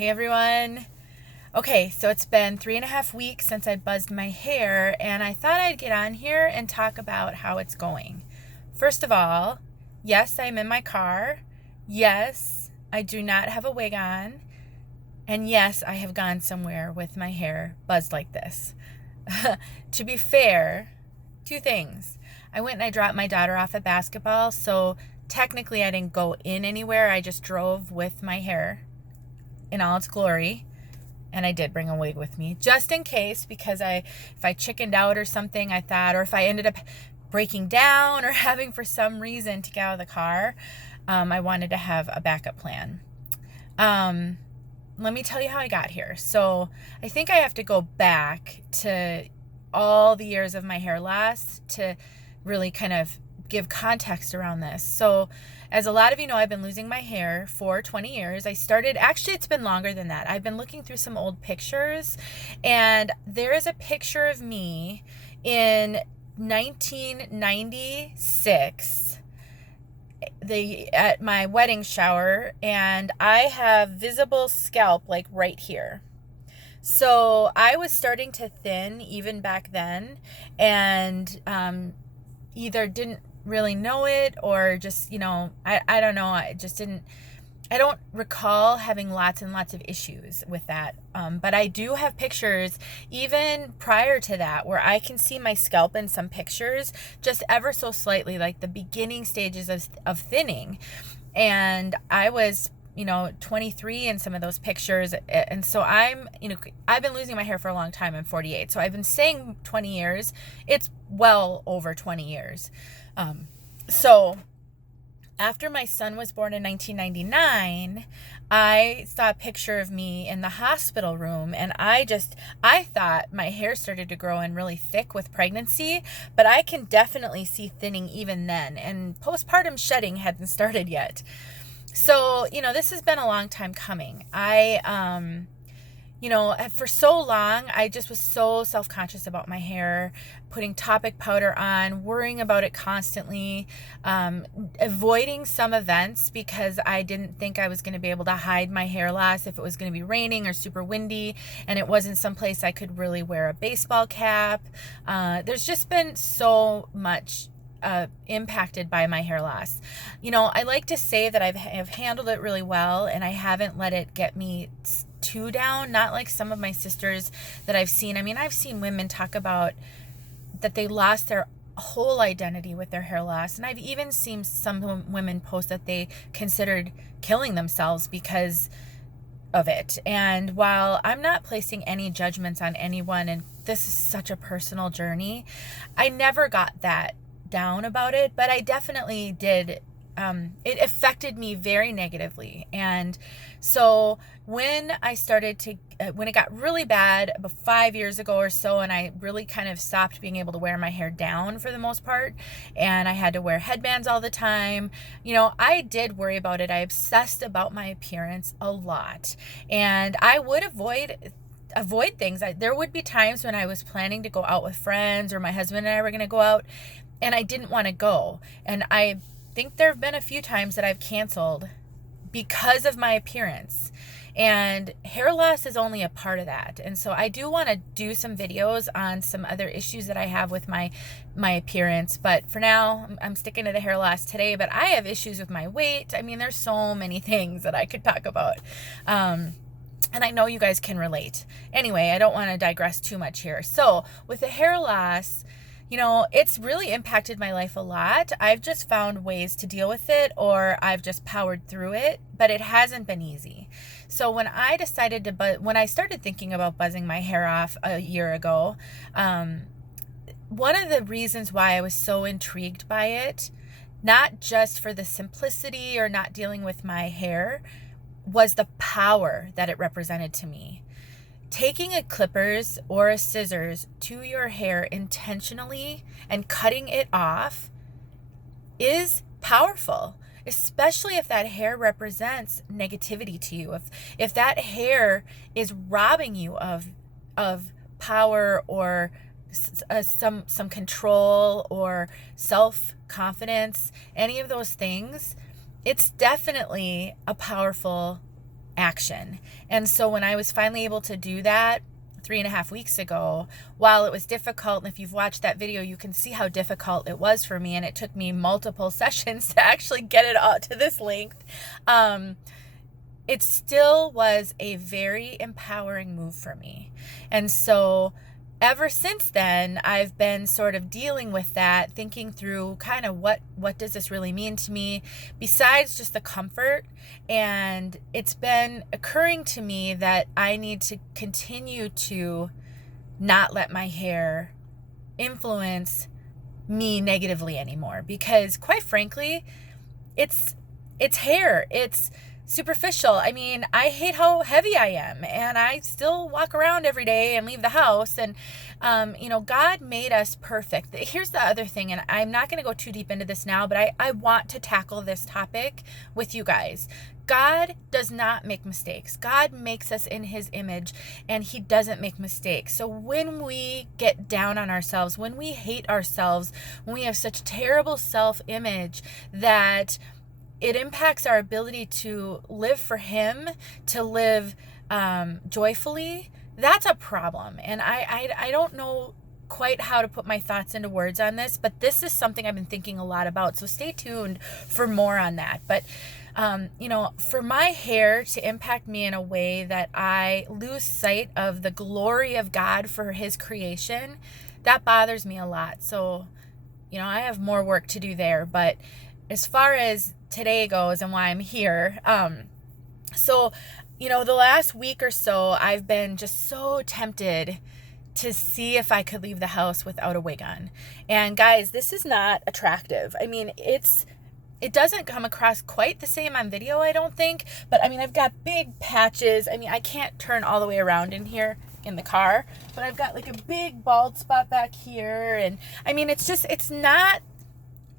Hey everyone. Okay, so it's been 3.5 weeks since I buzzed my hair, and I thought I'd get on here and talk about how it's going. First of all, yes, I'm in my car. Yes, I do not have a wig on. And yes, I have gone somewhere with my hair buzzed like this. To be fair, two things. I went and I dropped my daughter off at basketball, so technically I didn't go in anywhere. I just drove with my hair in all its glory. And I did bring a wig with me just in case, because if I chickened out or something, I thought, or if I ended up breaking down or having for some reason to get out of the car, I wanted to have a backup plan. Let me tell you how I got here. So I think I have to go back to all the years of my hair loss to really kind of give context around this. So as a lot of you know, I've been losing my hair for 20 years. Actually, it's been longer than that. I've been looking through some old pictures, and there is a picture of me in 1996 at my wedding shower, and I have visible scalp like right here. So I was starting to thin even back then, and either didn't really know it or just, I don't know. I don't recall having lots and lots of issues with that. But I do have pictures even prior to that where I can see my scalp in some pictures just ever so slightly, like the beginning stages of thinning. And I was 23 in some of those pictures. And so I've been losing my hair for a long time. I'm 48. So I've been saying 20 years. It's well over 20 years. So after my son was born in 1999, I saw a picture of me in the hospital room, and I thought my hair started to grow in really thick with pregnancy, but I can definitely see thinning even then, and postpartum shedding hadn't started yet. So, this has been a long time coming. For so long, I just was so self-conscious about my hair, putting topic powder on, worrying about it constantly, avoiding some events because I didn't think I was going to be able to hide my hair loss if it was going to be raining or super windy, and it wasn't someplace I could really wear a baseball cap. There's just been so much impacted by my hair loss. I like to say that I've handled it really well, and I haven't let it get me too down, not like some of my sisters that I've seen. I mean, I've seen women talk about that they lost their whole identity with their hair loss, and I've even seen some women post that they considered killing themselves because of it. And while I'm not placing any judgments on anyone, and this is such a personal journey, I never got that down about it, but I definitely did. It affected me very negatively. And so when it got really bad about 5 years ago or so, and I really kind of stopped being able to wear my hair down for the most part, and I had to wear headbands all the time, I did worry about it. I obsessed about my appearance a lot, and I would avoid things. There would be times when I was planning to go out with friends, or my husband and I were going to go out, and I didn't want to go. And I think there have been a few times that I've canceled because of my appearance. And hair loss is only a part of that. And so I do want to do some videos on some other issues that I have with my appearance. But for now, I'm sticking to the hair loss today. But I have issues with my weight. I mean, there's so many things that I could talk about. And I know you guys can relate. Anyway, I don't want to digress too much here. So with the hair loss, it's really impacted my life a lot. I've just found ways to deal with it, or I've just powered through it, but it hasn't been easy. So when I started thinking about buzzing my hair off a year ago, one of the reasons why I was so intrigued by it, not just for the simplicity or not dealing with my hair, was the power that it represented to me. Taking a clippers or a scissors to your hair intentionally and cutting it off is powerful, especially if that hair represents negativity to you. If that hair is robbing you of power or some control or self-confidence, any of those things, it's definitely a powerful action. And so when I was finally able to do that 3.5 weeks ago, while it was difficult, and if you've watched that video, you can see how difficult it was for me, and it took me multiple sessions to actually get it out to this length, it still was a very empowering move for me. And so ever since then, I've been sort of dealing with that, thinking through kind of what does this really mean to me besides just the comfort. And it's been occurring to me that I need to continue to not let my hair influence me negatively anymore, because quite frankly, it's hair. It's superficial. I mean, I hate how heavy I am, and I still walk around every day and leave the house. And, God made us perfect. Here's the other thing, and I'm not going to go too deep into this now, but I want to tackle this topic with you guys. God does not make mistakes. God makes us in his image, and he doesn't make mistakes. So when we get down on ourselves, when we hate ourselves, when we have such terrible self-image that it impacts our ability to live for him, to live joyfully, that's a problem. And I don't know quite how to put my thoughts into words on this, but this is something I've been thinking a lot about. So stay tuned for more on that. But, for my hair to impact me in a way that I lose sight of the glory of God for his creation, that bothers me a lot. So, I have more work to do there. But as far as today goes and why I'm here, the last week or so, I've been just so tempted to see if I could leave the house without a wig on. And guys, this is not attractive. I mean, it doesn't come across quite the same on video, I don't think, but I mean, I've got big patches. I mean, I can't turn all the way around in here in the car, but I've got like a big bald spot back here. And I mean, it's not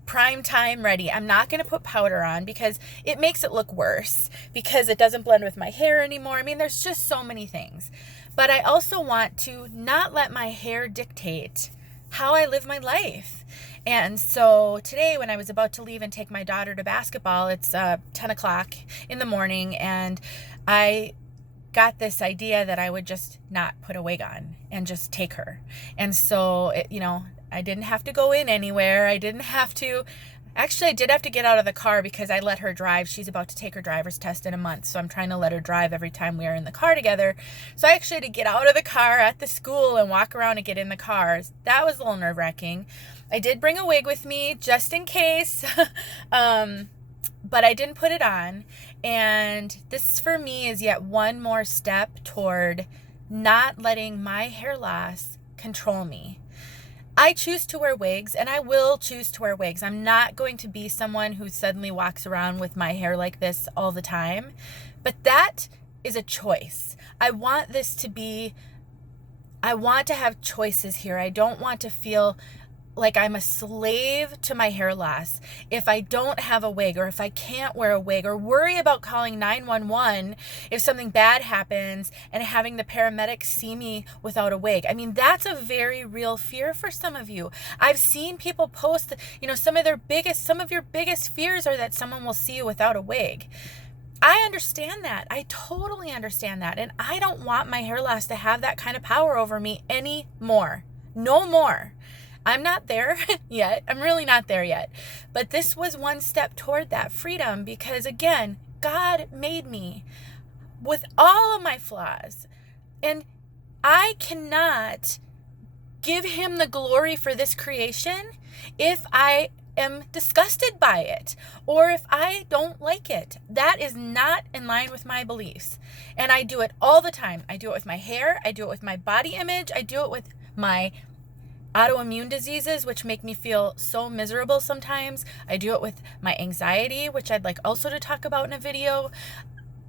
prime time ready. I'm not going to put powder on because it makes it look worse, because it doesn't blend with my hair anymore. I mean, there's just so many things. But I also want to not let my hair dictate how I live my life. And so today, when I was about to leave and take my daughter to basketball, it's 10 o'clock in the morning, and I got this idea that I would just not put a wig on and just take her. And so, I didn't have to go in anywhere. I did have to get out of the car because I let her drive. She's about to take her driver's test in a month, so I'm trying to let her drive every time we are in the car together. So I actually had to get out of the car at the school and walk around and get in the car. That was a little nerve-wracking. I did bring a wig with me just in case, but I didn't put it on. And this for me is yet one more step toward not letting my hair loss control me. I choose to wear wigs, and I will choose to wear wigs. I'm not going to be someone who suddenly walks around with my hair like this all the time, but that is a choice. I want to have choices here. I don't want to feel like I'm a slave to my hair loss if I don't have a wig, or if I can't wear a wig, or worry about calling 911 if something bad happens and having the paramedics see me without a wig. I mean, that's a very real fear for some of you. I've seen people post, some of your biggest fears are that someone will see you without a wig. I understand that. I totally understand that. And I don't want my hair loss to have that kind of power over me anymore. No more. I'm not there yet. I'm really not there yet. But this was one step toward that freedom, because again, God made me with all of my flaws, and I cannot give him the glory for this creation if I am disgusted by it, or if I don't like it. That is not in line with my beliefs. And I do it all the time. I do it with my hair. I do it with my body image. I do it with my autoimmune diseases, which make me feel so miserable sometimes. I do it with my anxiety, which I'd like also to talk about in a video.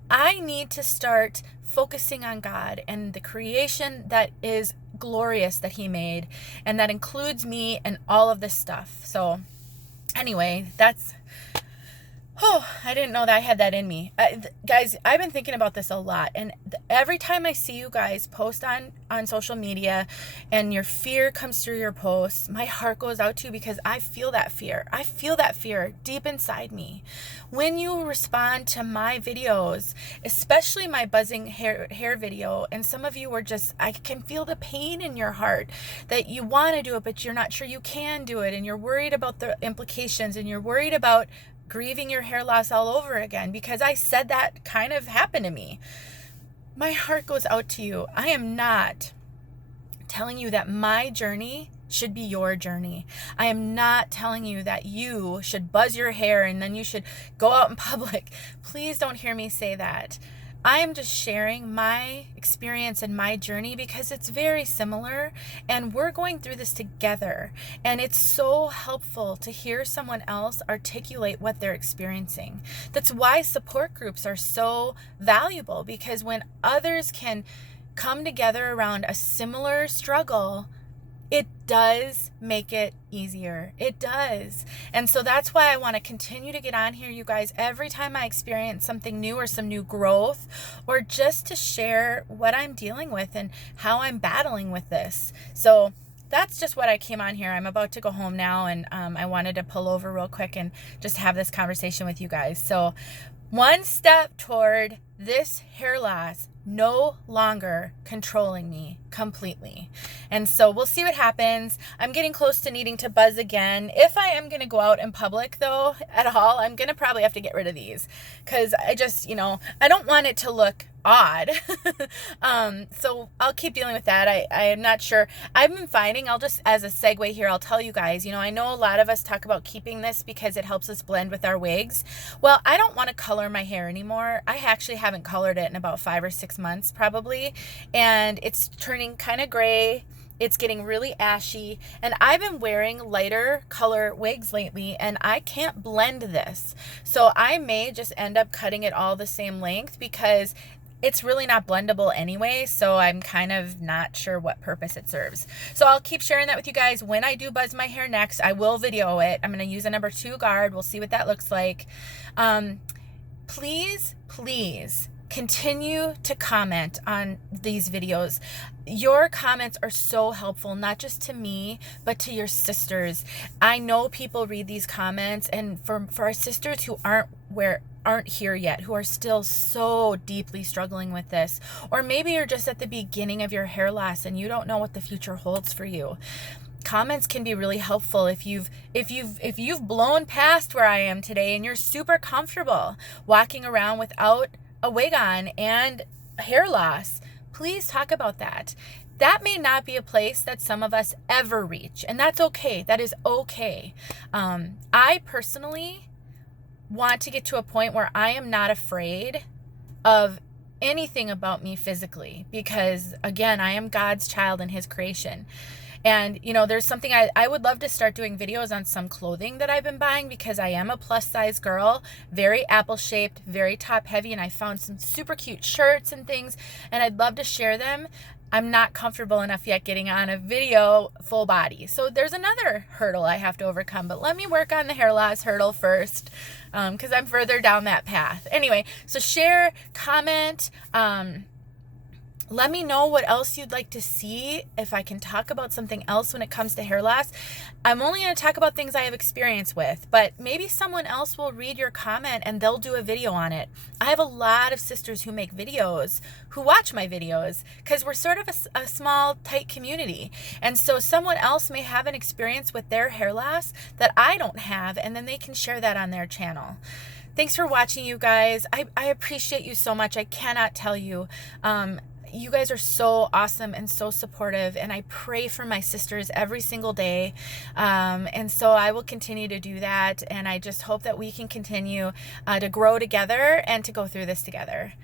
I need to start focusing on God and the creation that is glorious that he made, and that includes me and all of this stuff. So anyway, Oh, I didn't know that I had that in me. Guys, I've been thinking about this a lot. And every time I see you guys post on social media and your fear comes through your posts, my heart goes out to you because I feel that fear. I feel that fear deep inside me. When you respond to my videos, especially my buzzing hair video, and some of you were just, I can feel the pain in your heart that you want to do it, but you're not sure you can do it. And you're worried about the implications, and you're worried about grieving your hair loss all over again, because I said that kind of happened to me. My heart goes out to you. I am not telling you that my journey should be your journey. I am not telling you that you should buzz your hair and then you should go out in public. Please don't hear me say that. I am just sharing my experience and my journey because it's very similar, and we're going through this together. And it's so helpful to hear someone else articulate what they're experiencing. That's why support groups are so valuable, because when others can come together around a similar struggle, it does make it easier. It does. And so that's why I want to continue to get on here, you guys, every time I experience something new or some new growth, or just to share what I'm dealing with and how I'm battling with this. So that's just what I came on here. I'm about to go home now, and I wanted to pull over real quick and just have this conversation with you guys. So one step toward this hair loss no longer controlling me completely. And so we'll see what happens. I'm getting close to needing to buzz again. If I am going to go out in public though at all, I'm going to probably have to get rid of these, because I just, I don't want it to look odd. So I'll keep dealing with that. I am not sure. I've been finding, I'll just, as a segue here, I'll tell you guys, I know a lot of us talk about keeping this because it helps us blend with our wigs. Well, I don't want to color my hair anymore. I actually haven't colored it in about 5 or 6 months probably, and it's turning kind of gray. It's getting really ashy, and I've been wearing lighter color wigs lately, and I can't blend this. So I may just end up cutting it all the same length, because it's really not blendable anyway, so I'm kind of not sure what purpose it serves. So I'll keep sharing that with you guys. When I do buzz my hair next, I will video it. I'm going to use a number 2 guard. We'll see what that looks like. Please continue to comment on these videos. Your comments are so helpful, not just to me, but to your sisters. I know people read these comments, and for our sisters who aren't here yet, who are still so deeply struggling with this, or maybe you're just at the beginning of your hair loss and you don't know what the future holds for you. Comments can be really helpful. If you've blown past where I am today and you're super comfortable walking around without a wig on and hair loss, please talk about that. That may not be a place that some of us ever reach, and that's okay. That is okay. I personally want to get to a point where I am not afraid of anything about me physically, because again, I am God's child and his creation. And there's something I would love to start doing videos on some clothing that I've been buying, because I am a plus size girl, very apple shaped, very top heavy, and I found some super cute shirts and things, and I'd love to share them. I'm not comfortable enough yet getting on a video full body. So there's another hurdle I have to overcome, but let me work on the hair loss hurdle first, because I'm further down that path. Anyway, so share, comment, let me know what else you'd like to see, if I can talk about something else when it comes to hair loss. I'm only going to talk about things I have experience with, but maybe someone else will read your comment and they'll do a video on it. I have a lot of sisters who make videos, who watch my videos, because we're sort of a small, tight community. And so someone else may have an experience with their hair loss that I don't have, and then they can share that on their channel. Thanks for watching, you guys. I appreciate you so much. I cannot tell you. You guys are so awesome and so supportive, and I pray for my sisters every single day. And so I will continue to do that, and I just hope that we can continue to grow together and to go through this together.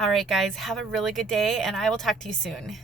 All right, guys, have a really good day, and I will talk to you soon.